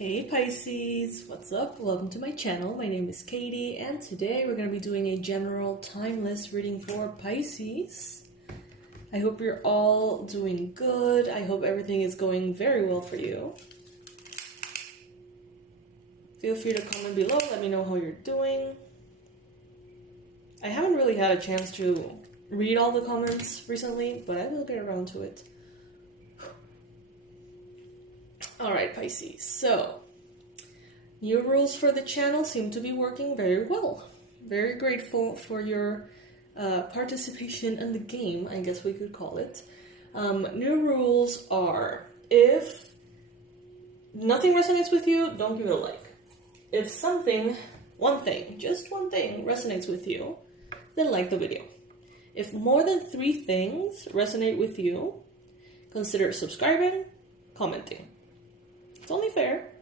Hey Pisces, what's up? Welcome to my channel. My name is Katie and today we're going to be doing a general timeless reading for Pisces. I hope you're all doing good. I hope everything is going very well for you. Feel free to comment below, let me know how you're doing. I haven't really had a chance to read all the comments recently, but I will get around to it. Alright Pisces, so new rules for the channel seem to be working very well. Very grateful for your participation in the game, I guess we could call it. New rules are, if nothing resonates with you, don't give it a like. If something, just one thing resonates with you, then like the video. If more than 3 things resonate with you, consider subscribing, commenting. It's only fair.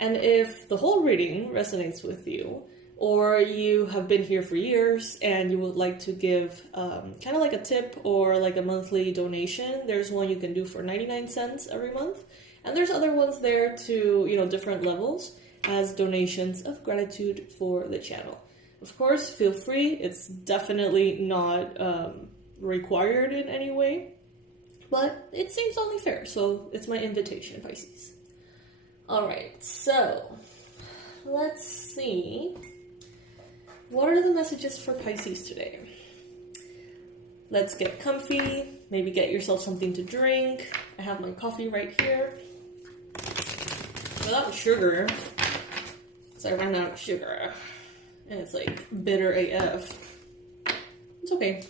And if the whole reading resonates with you, or you have been here for years and you would like to give kind of like a tip or like a monthly donation, there's one you can do for 99 cents every month. And there's other ones there to, different levels as donations of gratitude for the channel. Of course, feel free. It's definitely not required in any way, but it seems only fair. So it's my invitation, Pisces. Alright, so let's see. What are the messages for Pisces today? Let's get comfy. Maybe get yourself something to drink. I have my coffee right here. Without sugar, because I ran out of sugar. And it's like bitter AF. It's okay.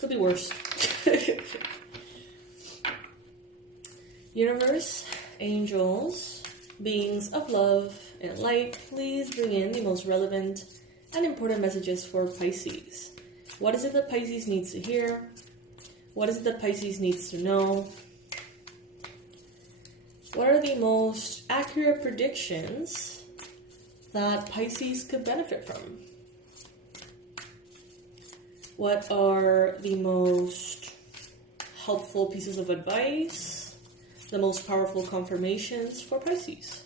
Could be worse. Universe, angels, beings of love and light, please bring in the most relevant and important messages for Pisces. What is it that Pisces needs to hear? What is it that Pisces needs to know? What are the most accurate predictions that Pisces could benefit from? What are the most helpful pieces of advice? The most powerful confirmations for Pisces?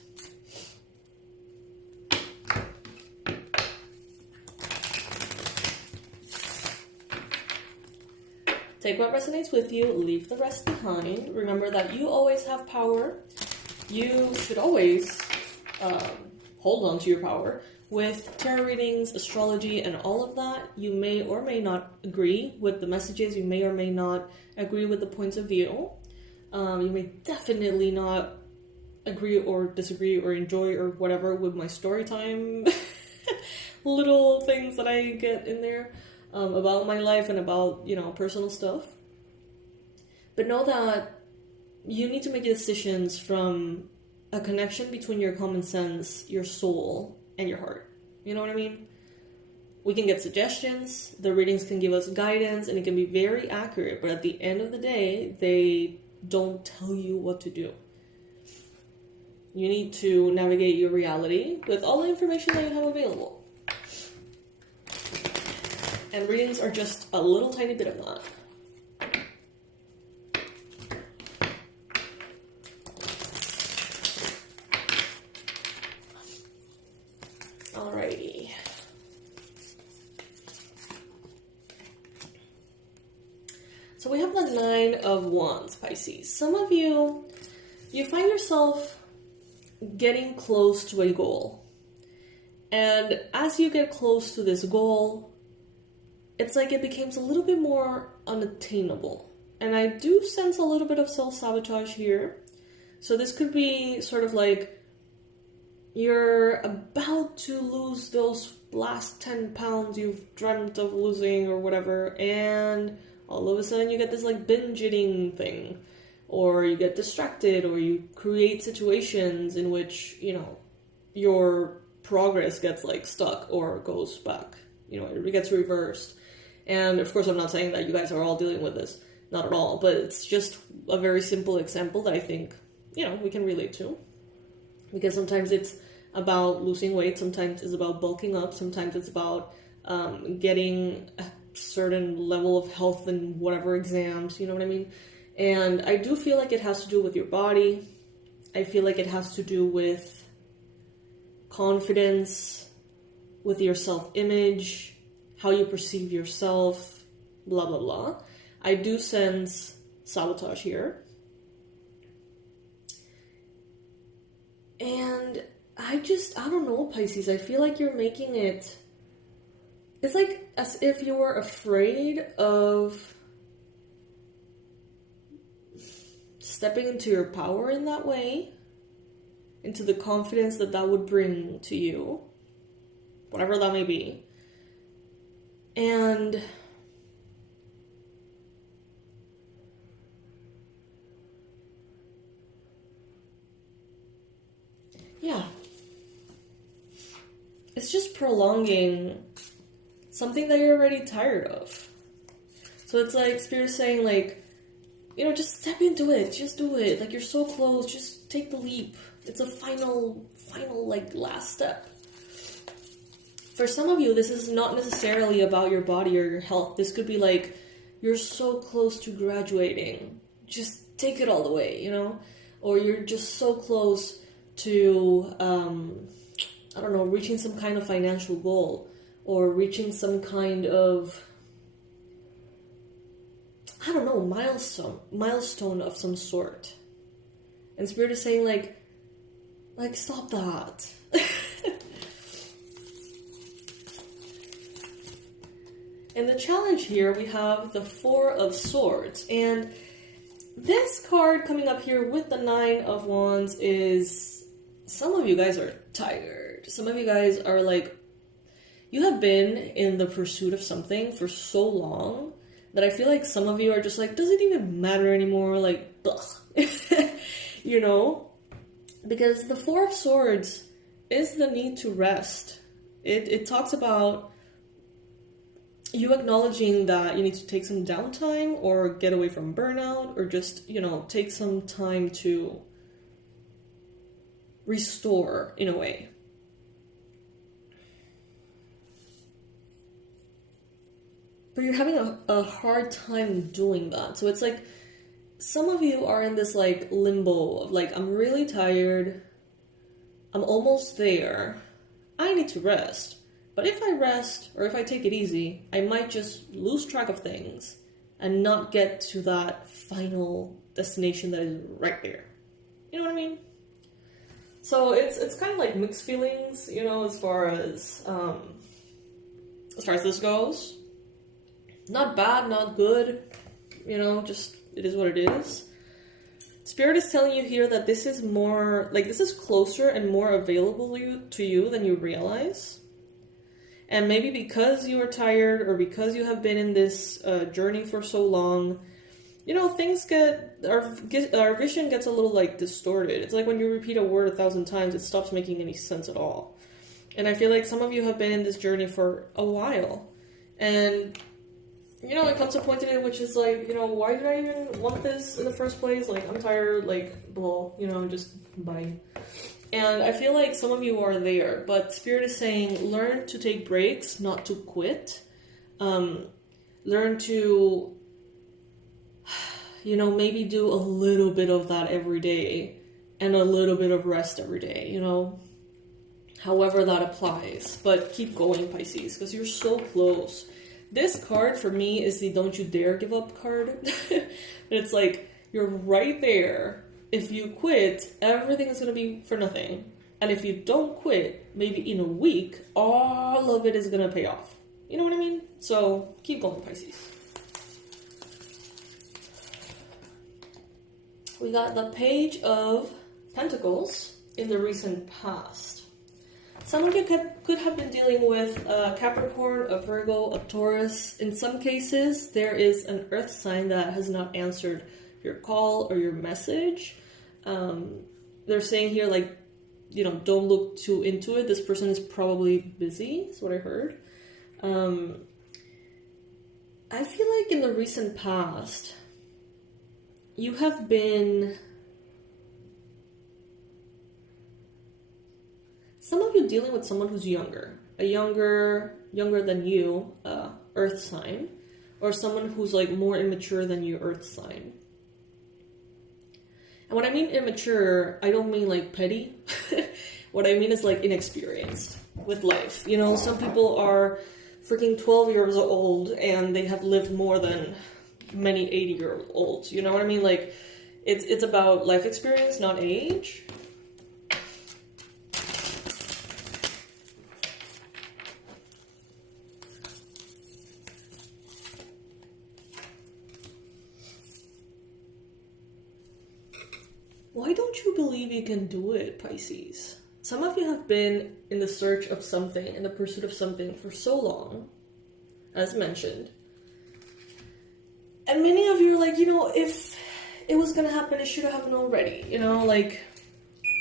Take what resonates with you, leave the rest behind. Remember that you always have power. You should always hold on to your power. With tarot readings, astrology, and all of that, you may or may not agree with the messages. You may or may not agree with the points of view. You may definitely not agree or disagree or enjoy or whatever with my story time little things that I get in there about my life and about, personal stuff. But know that you need to make decisions from a connection between your common sense, your soul, and your heart. You know what I mean? We can get suggestions, the readings can give us guidance, and it can be very accurate, but at the end of the day, they don't tell you what to do. You need to navigate your reality with all the information that you have available. And readings are just a little tiny bit of that. Alrighty. So we have the 9 of Wands, Pisces. Some of you find yourself getting close to a goal. And as you get close to this goal, it's like it becomes a little bit more unattainable. And I do sense a little bit of self-sabotage here. So this could be sort of like you're about to lose those last 10 pounds you've dreamt of losing or whatever, and all of a sudden you get this like binge eating thing, or you get distracted, or you create situations in which, your progress gets like stuck or goes back, it gets reversed. And of course, I'm not saying that you guys are all dealing with this, not at all, but it's just a very simple example that I think, we can relate to. Because sometimes it's about losing weight, sometimes it's about bulking up, sometimes it's about getting a certain level of health in whatever exams, you know what I mean? And I do feel like it has to do with your body. I feel like it has to do with confidence, with your self-image, how you perceive yourself, blah, blah, blah. I do sense sabotage here. And I don't know, Pisces, I feel like you're making it, it's like as if you were afraid of stepping into your power in that way, into the confidence that that would bring to you, whatever that may be. And yeah, it's just prolonging something that you're already tired of. So it's like Spirit is saying, like, you know, just step into it, just do it. Like, you're so close, just take the leap. It's a final, like, last step. For some of you, this is not necessarily about your body or your health. This could be like, you're so close to graduating. Just take it all the way, you know? Or you're just so close to, I don't know, reaching some kind of financial goal. Or reaching some kind of, I don't know, milestone of some sort. And Spirit is saying, like stop that. In the challenge here, we have the Four of Swords. And this card coming up here with the Nine of Wands is, some of you guys are tired. Some of you guys are like, you have been in the pursuit of something for so long that I feel like some of you are just like, does it even matter anymore? Like, ugh. You know? Because the Four of Swords is the need to rest. It talks about you acknowledging that you need to take some downtime or get away from burnout or just, you know, take some time to restore in a way. But you're having a hard time doing that. So it's like, some of you are in this like limbo of like, I'm really tired. I'm almost there. I need to rest. But if I rest or if I take it easy, I might just lose track of things and not get to that final destination that is right there. You know what I mean? So it's kind of like mixed feelings, you know, as far as this goes. Not bad, not good, you know, just it is what it is. Spirit is telling you here that this is more, like, this is closer and more available to you than you realize. And maybe because you are tired or because you have been in this journey for so long, you know, things our vision gets a little, like, distorted. It's like when you repeat a word 1,000 times, it stops making any sense at all. And I feel like some of you have been in this journey for a while. And, you know, it comes to a point in it which is like, you know, why did I even want this in the first place? Like, I'm tired, like, blah, you know, just bye. And I feel like some of you are there, but Spirit is saying, learn to take breaks, not to quit. Learn to, you know, maybe do a little bit of that every day and a little bit of rest every day, you know, however that applies. But keep going, Pisces, because you're so close. This card for me is the don't you dare give up card. It's like, you're right there. If you quit, everything is going to be for nothing. And if you don't quit, maybe in a week, all of it is going to pay off. You know what I mean? So keep going, Pisces. We got the Page of Pentacles in the recent past. Some of you could have been dealing with a Capricorn, a Virgo, a Taurus. In some cases, there is an earth sign that has not answered your call or your message. They're saying here, like, you know, don't look too into it. This person is probably busy, is what I heard. I feel like in the recent past, you have been... Some of you dealing with someone who's younger, younger than you, earth sign, or someone who's like more immature than you, earth sign. And when I mean immature, I don't mean like petty. What I mean is like inexperienced with life. You know, some people are freaking 12 years old and they have lived more than many 80-year-olds. You know what I mean? Like, it's about life experience, not age. Why don't you believe you can do it, Pisces? Some of you have been in the search of something, in the pursuit of something for so long, as mentioned. And many of you are like, you know, if it was gonna happen, it should have happened already. You know, like,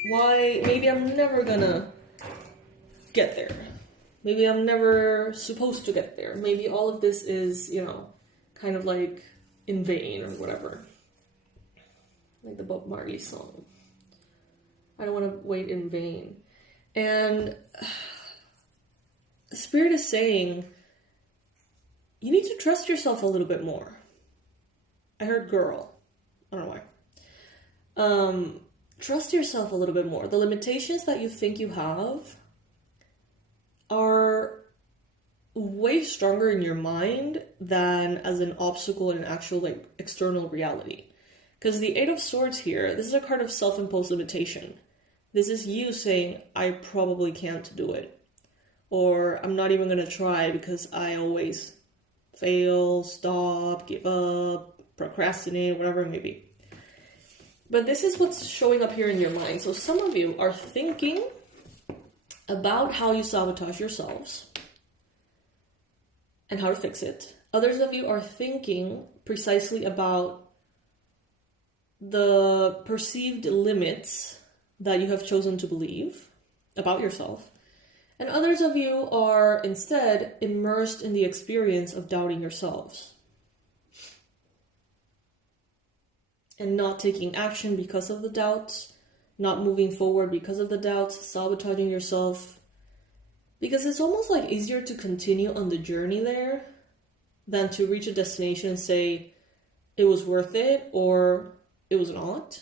why? Maybe I'm never gonna get there. Maybe I'm never supposed to get there. Maybe all of this is, you know, kind of like in vain or whatever. Like the Bob Marley song. I don't want to wait in vain. And the Spirit is saying, you need to trust yourself a little bit more. I heard girl. I don't know why. Trust yourself a little bit more. The limitations that you think you have are way stronger in your mind than as an obstacle in actual like external reality. Because the Eight of Swords here, this is a card of self-imposed limitation. This is you saying, I probably can't do it. Or I'm not even going to try because I always fail, stop, give up, procrastinate, whatever it may be. But this is what's showing up here in your mind. So some of you are thinking about how you sabotage yourselves and how to fix it. Others of you are thinking precisely about the perceived limits that you have chosen to believe about yourself. And others of you are instead immersed in the experience of doubting yourselves and not taking action because of the doubts, not moving forward because of the doubts, sabotaging yourself. Because it's almost like easier to continue on the journey there than to reach a destination and say it was worth it or it was not.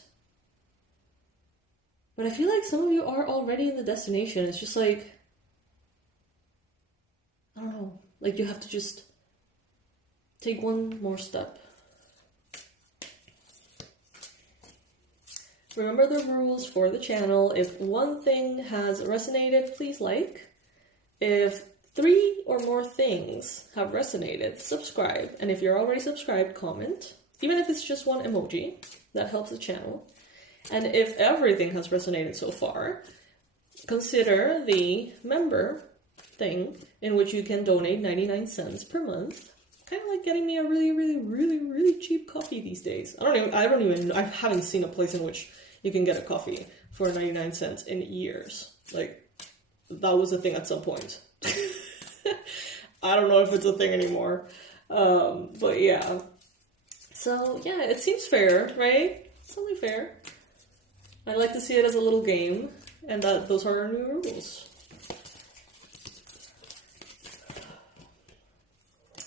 But I feel like some of you are already in the destination. It's just like, I don't know, like you have to just take one more step. Remember the rules for the channel. If one thing has resonated, please like. If 3 or more things have resonated, subscribe. And if you're already subscribed, comment. Even if it's just one emoji, that helps the channel. And if everything has resonated so far, consider the member thing in which you can donate 99 cents per month. Kind of like getting me a really cheap coffee these days. I haven't seen a place in which you can get a coffee for 99 cents in years. Like, that was a thing at some point. I don't know if it's a thing anymore. But yeah. So yeah, it seems fair, right? It's only fair. I like to see it as a little game, and that those are our new rules.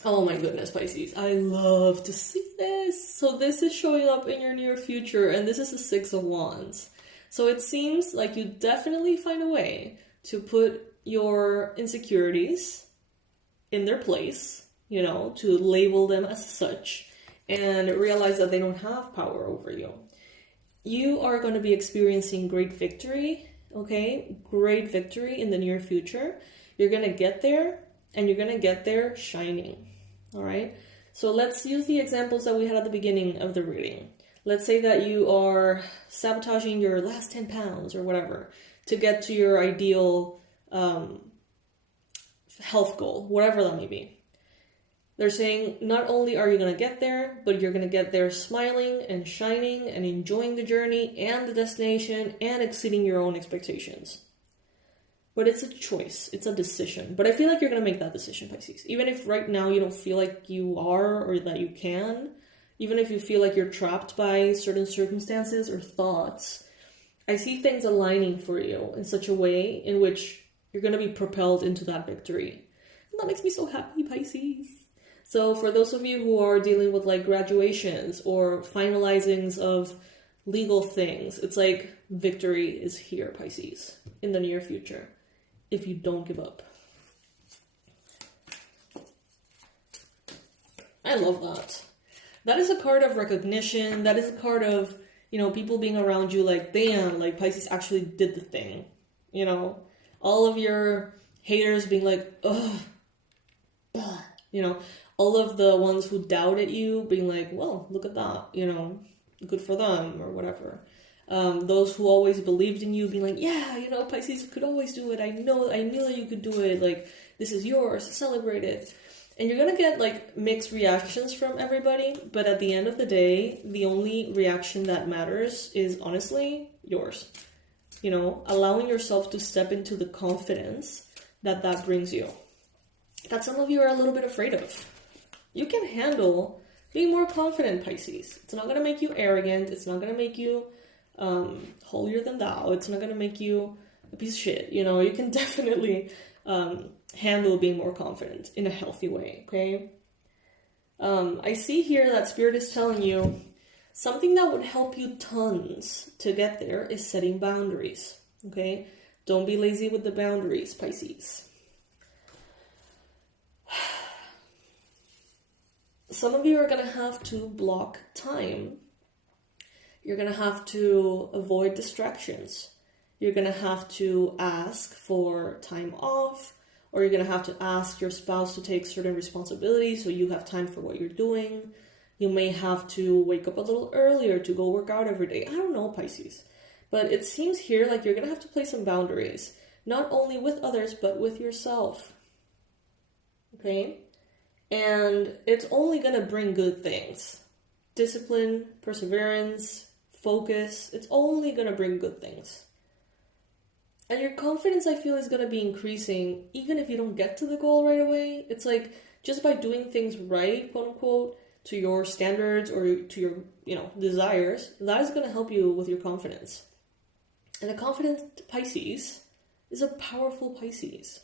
Oh my goodness, Pisces. I love to see this. So this is showing up in your near future, and this is the 6 of Wands. So it seems like you definitely find a way to put your insecurities in their place, you know, to label them as such, and realize that they don't have power over you. You are going to be experiencing great victory, okay? Great victory in the near future. You're going to get there, and you're going to get there shining, all right? So let's use the examples that we had at the beginning of the reading. Let's say that you are sabotaging your last 10 pounds or whatever to get to your ideal health goal, whatever that may be. They're saying not only are you going to get there, but you're going to get there smiling and shining and enjoying the journey and the destination and exceeding your own expectations. But it's a choice. It's a decision. But I feel like you're going to make that decision, Pisces. Even if right now you don't feel like you are or that you can, even if you feel like you're trapped by certain circumstances or thoughts, I see things aligning for you in such a way in which you're going to be propelled into that victory. And that makes me so happy, Pisces. So for those of you who are dealing with like graduations or finalizings of legal things. It's like victory is here, Pisces, in the near future, if you don't give up. I love that. That is a card of recognition. That is a card of, you know, people being around you like, damn, like Pisces actually did the thing. You know, all of your haters being like, ugh, you know, all of the ones who doubted you being like, well, look at that, you know, good for them or whatever. Those who always believed in you being like, yeah, you know, Pisces, you could always do it. I knew that you could do it. Like, this is yours, celebrate it. And you're gonna get like mixed reactions from everybody, but at the end of the day, the only reaction that matters is honestly yours. You know, allowing yourself to step into the confidence that brings you. That some of you are a little bit afraid of. You can handle being more confident, Pisces. It's not gonna make you arrogant. It's not gonna make you holier than thou. It's not gonna make you a piece of shit. You know, you can definitely handle being more confident in a healthy way, okay? I see here that Spirit is telling you something that would help you tons to get there is setting boundaries, okay? Don't be lazy with the boundaries, Pisces. Some of you are going to have to block time. You're going to have to avoid distractions. You're going to have to ask for time off, or you're going to have to ask your spouse to take certain responsibilities so you have time for what you're doing. You may have to wake up a little earlier to go work out every day. I don't know, Pisces. But it seems here like you're going to have to place some boundaries, not only with others, but with yourself. Okay? And it's only going to bring good things. Discipline, perseverance, focus. It's only going to bring good things. And your confidence, I feel, is going to be increasing even if you don't get to the goal right away. It's like just by doing things right, quote unquote, to your standards or to your, you know, desires, that is going to help you with your confidence. And a confident Pisces is a powerful Pisces.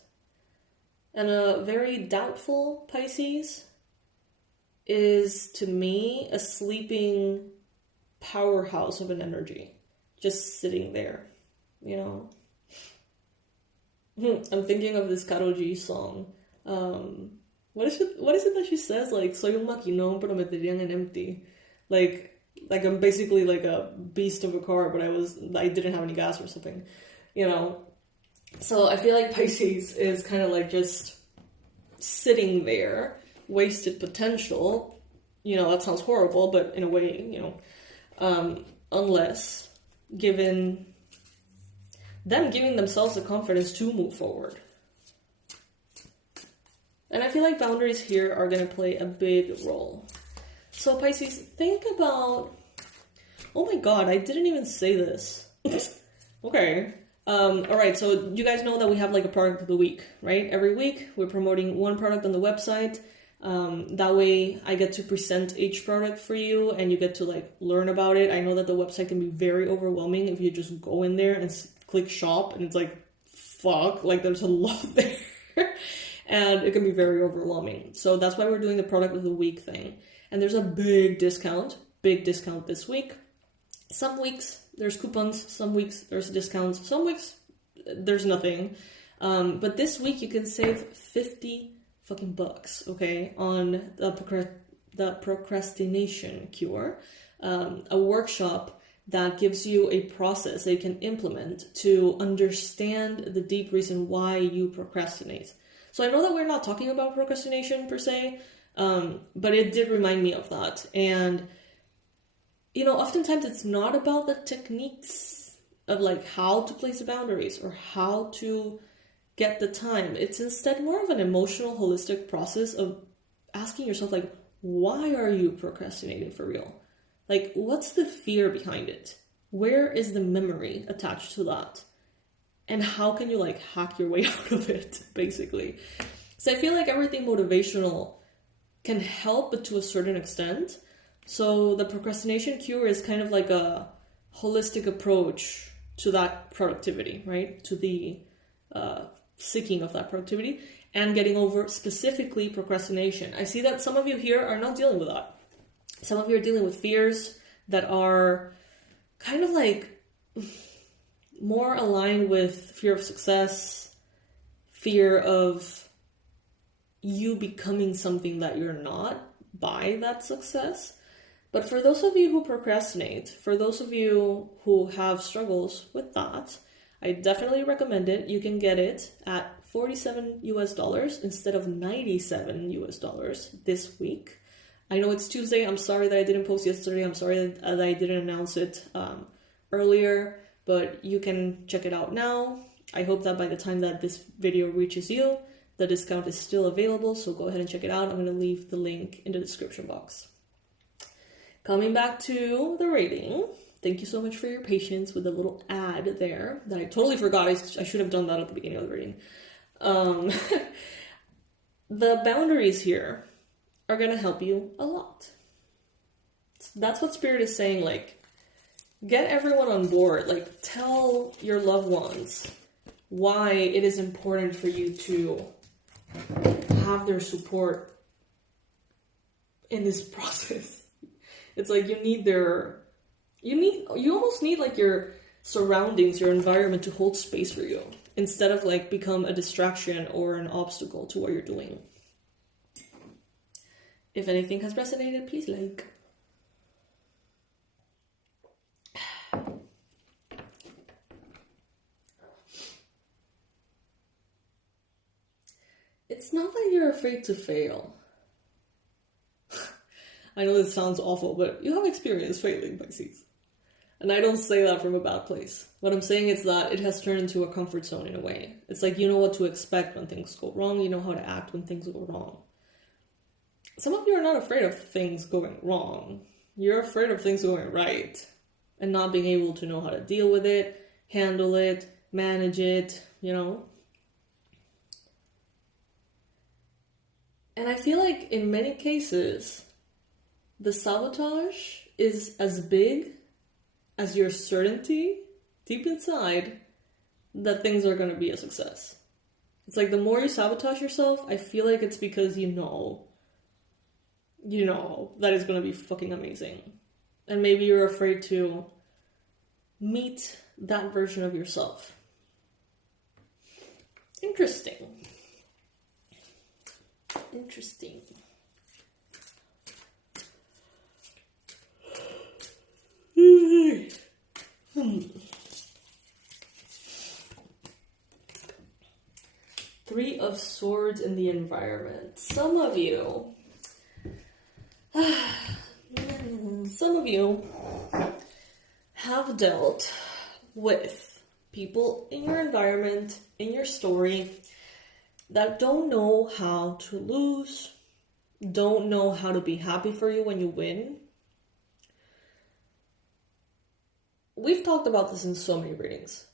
And a very doubtful Pisces is, to me, a sleeping powerhouse of an energy. Just sitting there, you know. I'm thinking of this Karol G song. What is it that she says? Like, soy un maquinón, pero me tenían en empty. Like I'm basically like a beast of a car, but I didn't have any gas or something, you know. So I feel like Pisces is kind of like just sitting there, wasted potential. You know, that sounds horrible, but in a way, you know, unless giving themselves the confidence to move forward. And I feel like boundaries here are going to play a big role. So Pisces, think about... Oh my god, I didn't even say this. Okay. Alright, so you guys know that we have like a product of the week, right? Every week we're promoting one product on the website. That way I get to present each product for you and you get to like learn about it. I know that the website can be very overwhelming if you just go in there and click shop and it's like, fuck, like there's a lot there. And it can be very overwhelming. So that's why we're doing the product of the week thing. And there's a big discount this week. Some weeks there's coupons, some weeks there's discounts, some weeks there's nothing. But this week you can save 50 fucking bucks, okay, on the procrastination cure, a workshop that gives you a process that you can implement to understand the deep reason why you procrastinate. So I know that we're not talking about procrastination per se, but it did remind me of that. And, you know, oftentimes it's not about the techniques of like how to place the boundaries or how to get the time. It's instead more of an emotional, holistic process of asking yourself, like, why are you procrastinating for real? Like, what's the fear behind it? Where is the memory attached to that? And how can you like hack your way out of it, basically? So I feel like everything motivational can help, but to a certain extent. So the procrastination cure is kind of like a holistic approach to that productivity, right? To the seeking of that productivity and getting over specifically procrastination. I see that some of you here are not dealing with that. Some of you are dealing with fears that are kind of like more aligned with fear of success, fear of you becoming something that you're not by that success. But for those of you who procrastinate, for those of you who have struggles with that, I definitely recommend it. You can get it at $47 instead of $97 this week. I know it's Tuesday. I'm sorry that I didn't post yesterday. I'm sorry that I didn't announce it earlier, but you can check it out now. I hope that by the time that this video reaches you, the discount is still available, so go ahead and check it out. I'm going to leave the link in the description box. Coming back to the reading, thank you so much for your patience with the little ad there that I totally forgot. I should have done that at the beginning of the reading. The boundaries here are going to help you a lot. That's what Spirit is saying, like, get everyone on board. Like, tell your loved ones why it is important for you to have their support in this process. It's like you almost need like your surroundings, your environment to hold space for you, instead of like become a distraction or an obstacle to what you're doing. If anything has resonated, please like. It's not that you're afraid to fail. I know this sounds awful, but you have experience failing, Pisces. And I don't say that from a bad place. What I'm saying is that it has turned into a comfort zone in a way. It's like you know what to expect when things go wrong. You know how to act when things go wrong. Some of you are not afraid of things going wrong. You're afraid of things going right and not being able to know how to deal with it, handle it, manage it, you know? And I feel like in many cases, the sabotage is as big as your certainty deep inside that things are going to be a success. It's like the more you sabotage yourself, I feel like it's because you know that it's going to be fucking amazing. And maybe you're afraid to meet that version of yourself. Interesting. Three of Swords in the environment. Some of you have dealt with people in your environment, in your story, that don't know how to lose, don't know how to be happy for you when you win. We've talked about this in so many readings.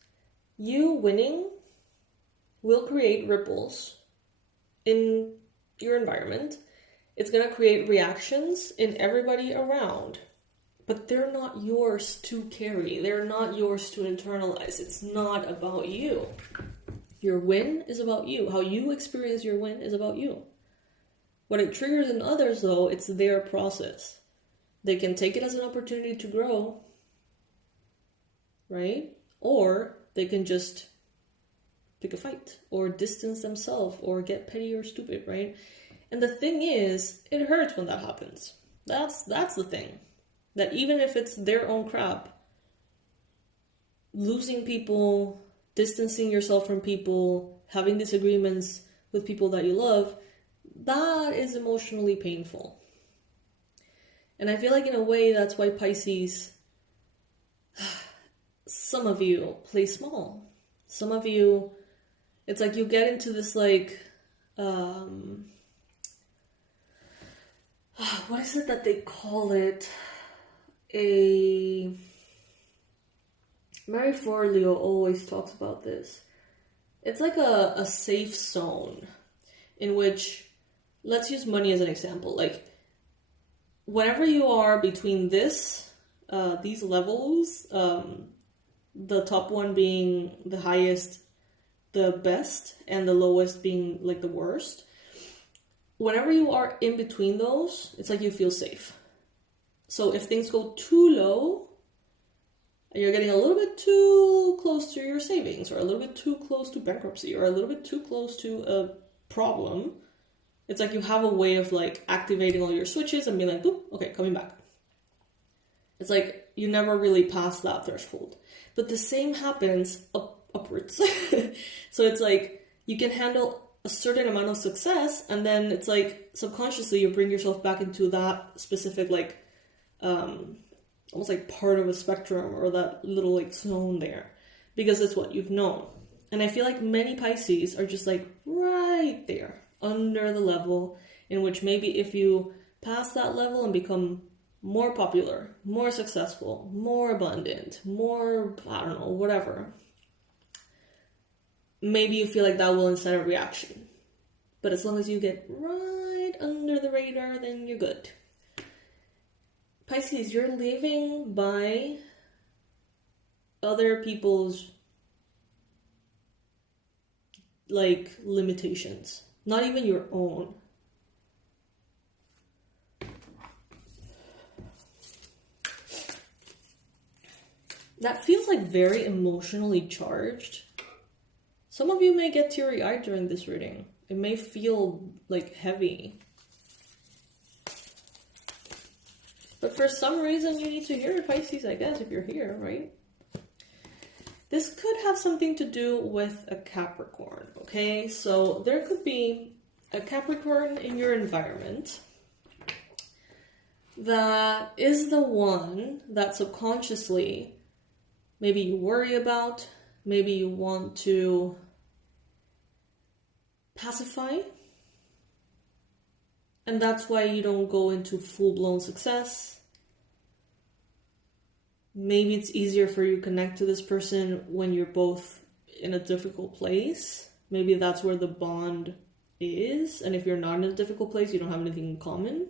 You winning will create ripples in your environment. It's going to create reactions in everybody around, but they're not yours to carry. They're not yours to internalize. It's not about you. Your win is about you. How you experience your win is about you. What it triggers in others, though, it's their process. They can take it as an opportunity to grow, right? Or they can just pick a fight or distance themselves or get petty or stupid, right? And the thing is, it hurts when that happens. That's the thing. That even if it's their own crap, losing people, distancing yourself from people, having disagreements with people that you love, that is emotionally painful. And I feel like in a way that's why Pisces, some of you play small. Some of you, it's like you get into this like, what is it that they call it? Mary Forleo always talks about this. It's like a safe zone in which, let's use money as an example. Like, whenever you are between these levels, the top one being the highest, the best, and the lowest being like the worst. Whenever you are in between those, it's like you feel safe. So if things go too low, and you're getting a little bit too close to your savings, or a little bit too close to bankruptcy, or a little bit too close to a problem, it's like you have a way of like activating all your switches and being like, boop, okay, coming back. It's like you never really pass that threshold. But the same happens upwards. So it's like you can handle a certain amount of success, and then it's like subconsciously you bring yourself back into that specific like almost like part of a spectrum, or that little like zone there, because it's what you've known. And I feel like many Pisces are just like right there under the level in which maybe if you pass that level and become more popular, more successful, more abundant, more, I don't know, whatever, maybe you feel like that will incite a reaction. But as long as you get right under the radar, then you're good. Pisces, you're living by other people's like limitations, not even your own. That feels like very emotionally charged. Some of you may get teary-eyed during this reading. It may feel like heavy. But for some reason you need to hear it, Pisces, I guess, if you're here, right? This could have something to do with a Capricorn, okay? So there could be a Capricorn in your environment that is the one that subconsciously maybe you worry about, maybe you want to pacify, and that's why you don't go into full-blown success. Maybe it's easier for you to connect to this person when you're both in a difficult place. Maybe that's where the bond is, and if you're not in a difficult place, you don't have anything in common.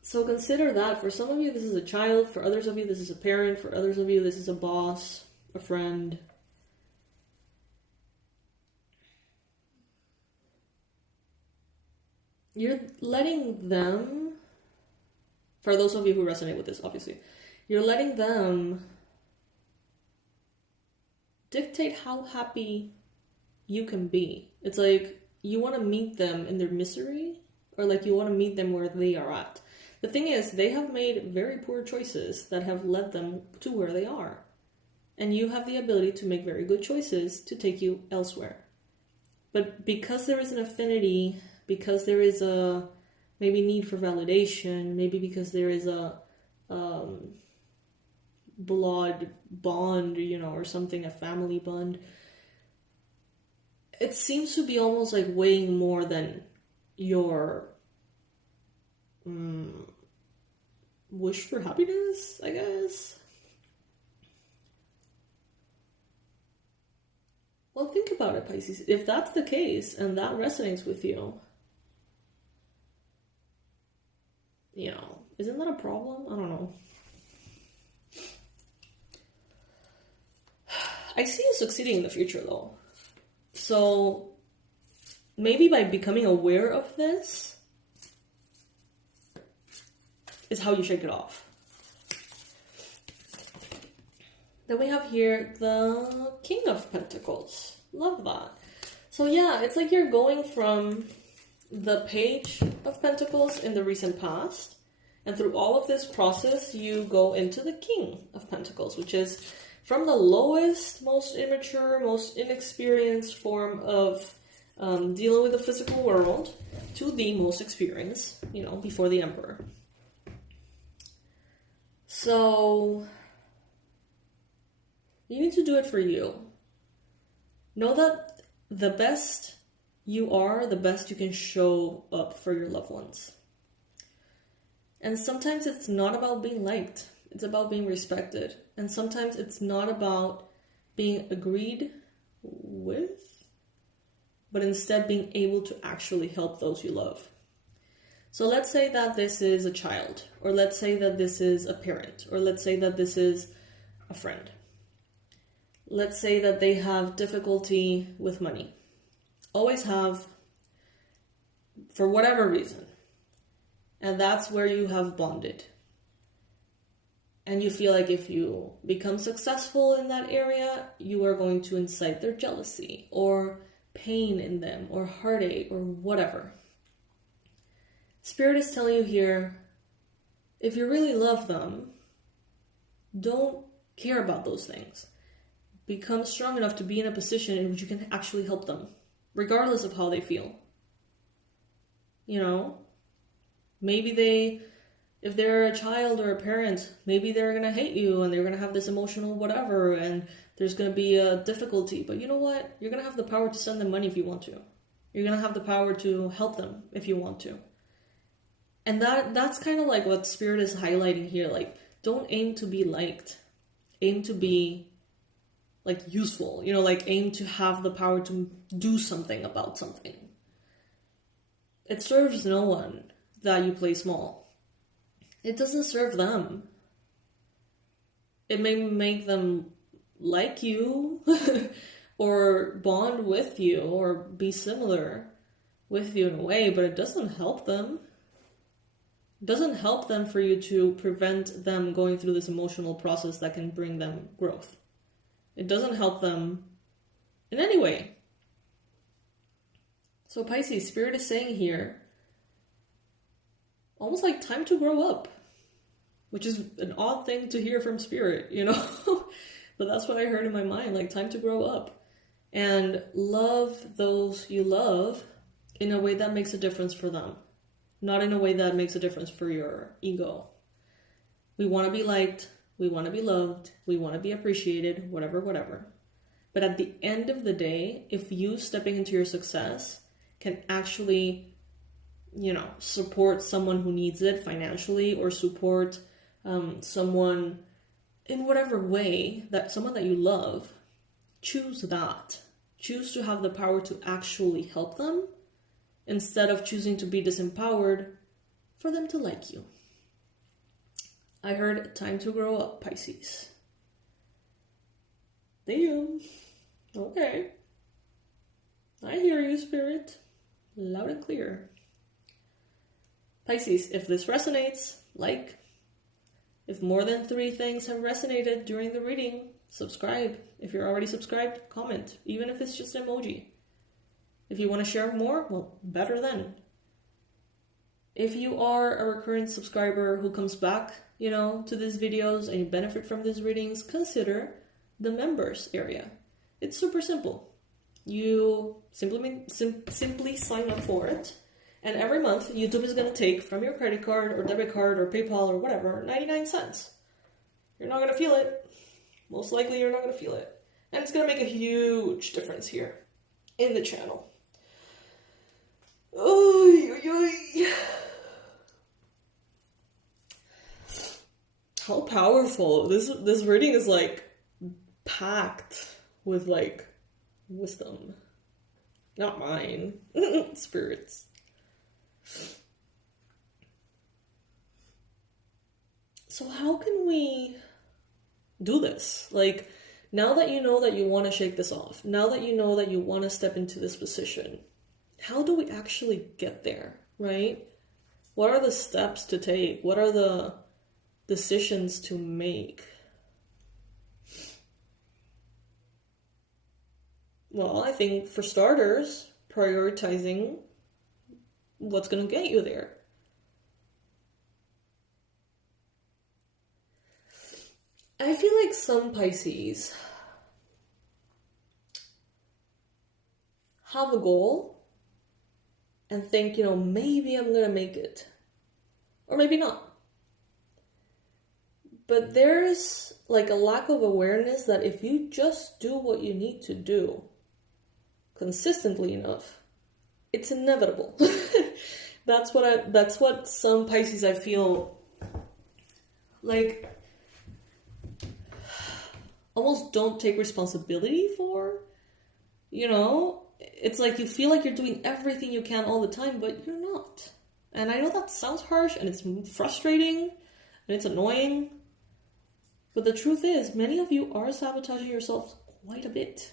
So consider that. For some of you, this is a child. For others of you, this is a parent. For others of you, this is a boss, a friend. You're letting them, for those of you who resonate with this, obviously, you're letting them dictate how happy you can be. It's like you want to meet them in their misery, or like you want to meet them where they are at. The thing is, they have made very poor choices that have led them to where they are. And you have the ability to make very good choices to take you elsewhere. But because there is an affinity, because there is a maybe need for validation, maybe because there is a blood bond, you know, or something, a family bond, it seems to be almost like weighing more than your wish for happiness, I guess. Well, think about it, Pisces. If that's the case and that resonates with you, you know, isn't that a problem? I don't know. I see you succeeding in the future, though. So maybe by becoming aware of this is how you shake it off. Then we have here the King of Pentacles. Love that. So yeah, it's like you're going from the Page of Pentacles in the recent past, and through all of this process, you go into the King of Pentacles, which is from the lowest, most immature, most inexperienced form of dealing with the physical world to the most experienced, you know, before the Emperor. So you need to do it for you. Know that the best you are, the best you can show up for your loved ones. And sometimes it's not about being liked. It's about being respected. And sometimes it's not about being agreed with, but instead being able to actually help those you love. So let's say that this is a child, or let's say that this is a parent, or let's say that this is a friend. Let's say that they have difficulty with money. Always have, for whatever reason. And that's where you have bonded. And you feel like if you become successful in that area, you are going to incite their jealousy or pain in them or heartache or whatever. Spirit is telling you here, if you really love them, don't care about those things. Become strong enough to be in a position in which you can actually help them, regardless of how they feel. You know, maybe if they're a child or a parent, maybe they're going to hate you and they're going to have this emotional whatever and there's going to be a difficulty. But you know what? You're going to have the power to send them money if you want to. You're going to have the power to help them if you want to. And that's kind of like what Spirit is highlighting here. Like, don't aim to be liked. Aim to be, like, useful. You know, like, aim to have the power to do something about something. It serves no one that you play small. It doesn't serve them. It may make them like you or bond with you or be similar with you in a way, but it doesn't help them. It doesn't help them for you to prevent them going through this emotional process that can bring them growth. It doesn't help them in any way. So Pisces, Spirit is saying here, almost like time to grow up, which is an odd thing to hear from Spirit, you know? But that's what I heard in my mind, like time to grow up and love those you love in a way that makes a difference for them, not in a way that makes a difference for your ego. We want to be liked, we want to be loved, we want to be appreciated, whatever. But at the end of the day, if you stepping into your success can actually, you know, support someone who needs it financially or support someone in whatever way, that someone that you love, choose that. Choose to have the power to actually help them instead of choosing to be disempowered for them to like you. I heard time to grow up, Pisces. Damn. Okay. I hear you, Spirit. Loud and clear. Pisces, if this resonates, like. If more than 3 things have resonated during the reading, subscribe. If you're already subscribed, comment, even if it's just an emoji. If you want to share more, well, better then. If you are a recurrent subscriber who comes back, you know, to these videos and you benefit from these readings, consider the members area. It's super simple. You simply sign up for it. And every month, YouTube is going to take from your credit card or debit card or PayPal or whatever, 99 cents. You're not going to feel it. Most likely you're not going to feel it. And it's going to make a huge difference here in the channel. How powerful. This reading is like packed with like wisdom. Not mine. Spirits. So how can we do this? Like, now that you know that you want to shake this off, now that you know that you want to step into this position, how do we actually get there, right? What are the steps to take? What are the decisions to make? Well, I think for starters, prioritizing what's going to get you there. I feel like some Pisces have a goal and think, you know, maybe I'm going to make it. Or maybe not. But there's like a lack of awareness that if you just do what you need to do consistently enough, it's inevitable. That's what some Pisces I feel like almost don't take responsibility for. You know, it's like you feel like you're doing everything you can all the time, but you're not. And I know that sounds harsh and it's frustrating and it's annoying, but the truth is many of you are sabotaging yourselves quite a bit.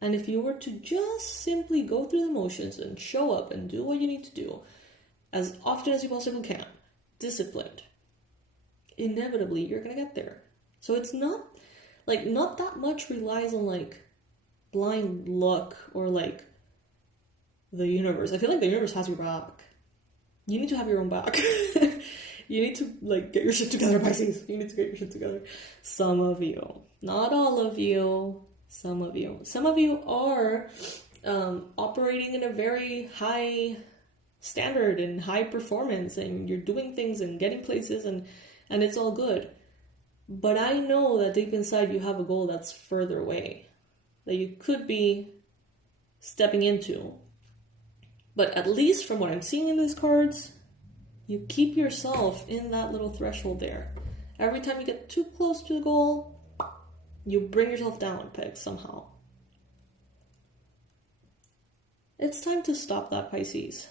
And if you were to just simply go through the motions and show up and do what you need to do as often as you possibly can, disciplined, inevitably you're gonna get there. So it's not that much relies on like blind luck or like the universe. I feel like the universe has your back. You need to have your own back. You need to like get your shit together, Pisces. You need to get your shit together. Some of you, not all of you, some of you. Some of you are operating in a very high standard and high performance, and you're doing things and getting places, and it's all good. But I know that deep inside you have a goal that's further away, that you could be stepping into. But at least from what I'm seeing in these cards, you keep yourself in that little threshold there. Every time you get too close to the goal, you bring yourself down a peg somehow. It's time to stop that, Pisces.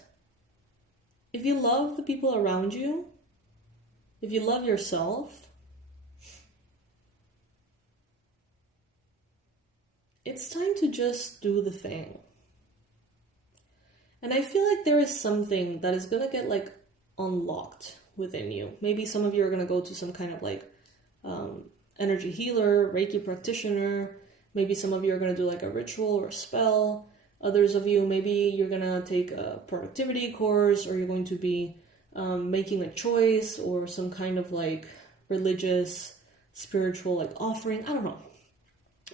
If you love the people around you, if you love yourself, it's time to just do the thing. And I feel like there is something that is gonna get like unlocked within you. Maybe some of you are gonna go to some kind of like energy healer, Reiki practitioner. Maybe some of you are gonna do like a ritual or a spell. Others of you, maybe you're gonna take a productivity course, or you're going to be making a choice or some kind of like religious, spiritual like offering. I don't know.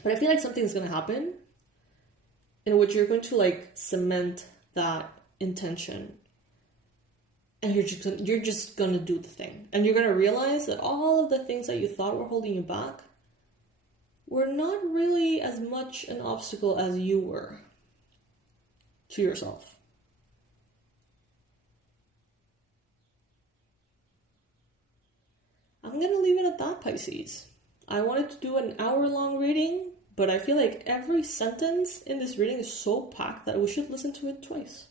But I feel like something's gonna happen in which you're going to like cement that intention, and you're just gonna do the thing, and you're gonna realize that all of the things that you thought were holding you back were not really as much an obstacle as you were to yourself. I'm gonna leave it at that, Pisces. I wanted to do an hour-long reading, but I feel like every sentence in this reading is so packed that we should listen to it twice.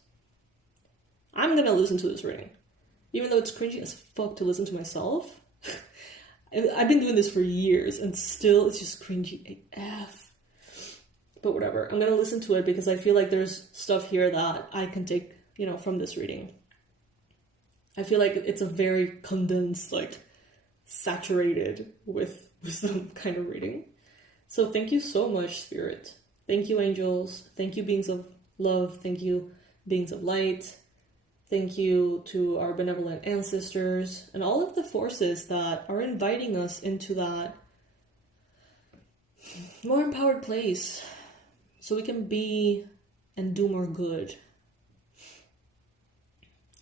I'm gonna listen to this reading. Even though it's cringy as fuck to listen to myself. I've been doing this for years and still it's just cringy AF. But whatever, I'm gonna listen to it because I feel like there's stuff here that I can take, from this reading. I feel like it's a very condensed, like saturated with wisdom kind of reading. So thank you so much, Spirit. Thank you, angels. Thank you, beings of love. Thank you, beings of light. Thank you to our benevolent ancestors and all of the forces that are inviting us into that more empowered place so we can be and do more good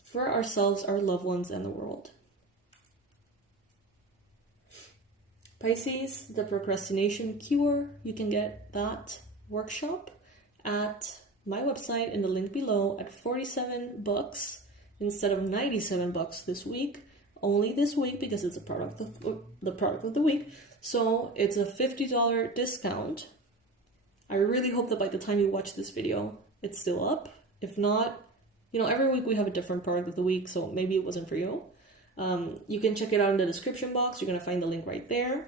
for ourselves, our loved ones, and the world. Pisces, the procrastination cure. You can get that workshop at my website in the link below at $47 instead of $97 this week. Only this week because it's the product of the week. So it's a $50 discount. I really hope that by the time you watch this video, it's still up. If not, every week we have a different product of the week, so maybe it wasn't for you. You can check it out in the description box. You're going to find the link right there.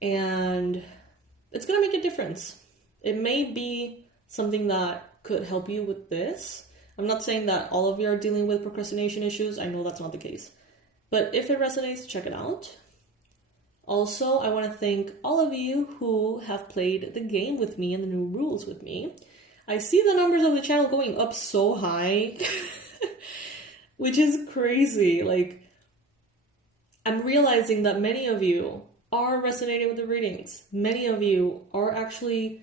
And it's going to make a difference. It may be something that could help you with this. I'm not saying that all of you are dealing with procrastination issues. I know that's not the case. But if it resonates, check it out. Also, I want to thank all of you who have played the game with me and the new rules with me. I see the numbers of the channel going up so high, which is crazy. Like, I'm realizing that many of you are resonating with the readings. Many of you are actually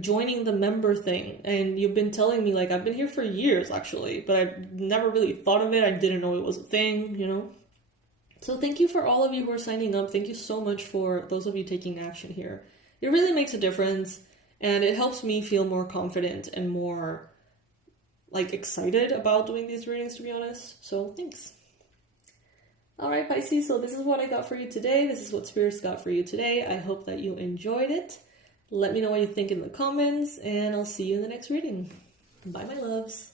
joining the member thing, and you've been telling me, like, I've been here for years actually, but I've never really thought of it. I didn't know it was a thing, So thank you for all of you who are signing up. Thank you so much for those of you taking action here. It really makes a difference, and it helps me feel more confident and more like excited about doing these readings, to be honest. So thanks. All right, Pisces, so this is what I got for you today. This is what Spirits got for you today. I hope that you enjoyed it. Let me know what you think in the comments, and I'll see you in the next reading. Bye, my loves.